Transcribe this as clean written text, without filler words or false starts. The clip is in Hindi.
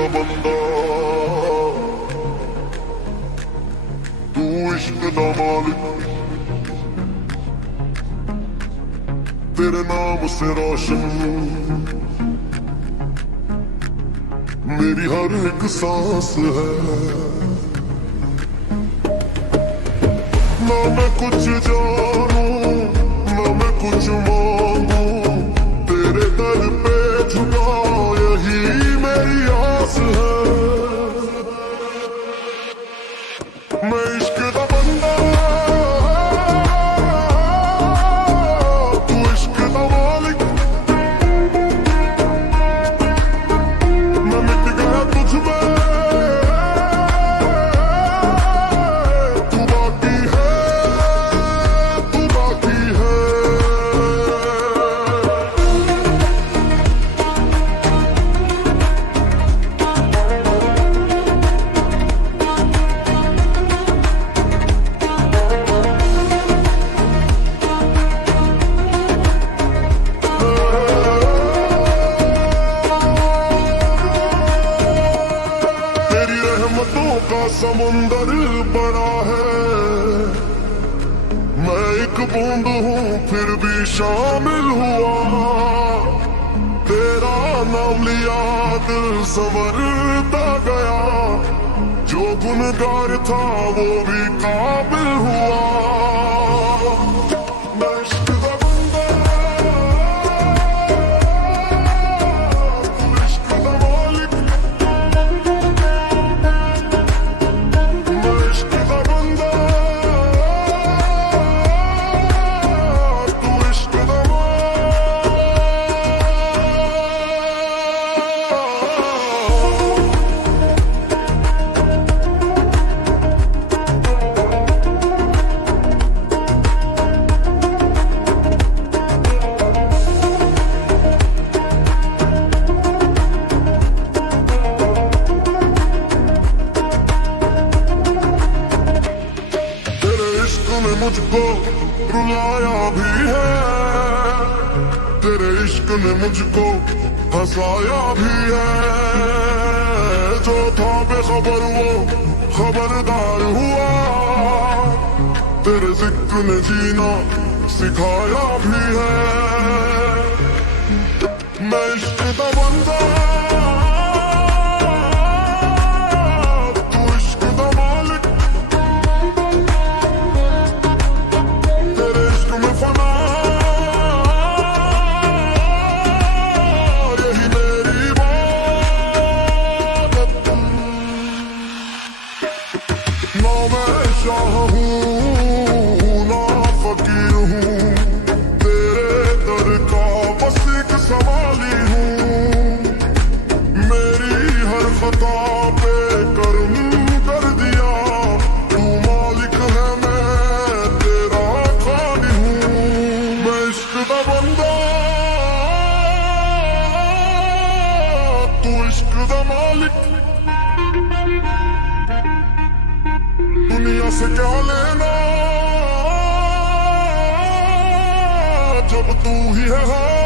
का बंदा, तू इश्क दा मालिक, तेरे नाम से रोशन मेरी हर एक सांस है। ना मैं कुछ जानू ना मैं कुछ मांगू, तेरे दर पे झुका यही मेरी आस है। मैं इश्क दा बंदा, तू इश्क दा मालिक, मैं मिट गया तुझ में, तू बाकी है, तू बाकी है। तेरी रहमतों का समुंदर बड़ा है, मैं एक बूंद हूँ फिर भी शामिल हुआ। तेरा नाम लिया दिल संवरता गया, जो गुनहगार था वो भी काबिल हुआ। मैं इश्क दा बंदा, तू इश्क दा मालिक, मैं इश्क दा बंदा, तू इश्क दा तेरे इश्क ने मुझको रुलाया भी है, तेरे इश्क ने मुझको हंसाया भी है। जो था बेखबर वो खबरदार हुआ, तेरे जिक्र ने जीना सिखाया भी है। मैं इश्क दा बंदा, तू इश्क दा मालिक, तेरे इश्क में फना यही मेरी इबादत। ना मैं शाह हूँ ना फकीर हूँ, तेरे दर का बस एक सवाली हूँ। मेरी हर खता पे करम कर दिया, तू मालिक है मैं तेरा खाली हूँ। मैं इश्क दा बंदा, तू इश्क दा मालिक, दुनिया से क्या लेना जब तू ही है।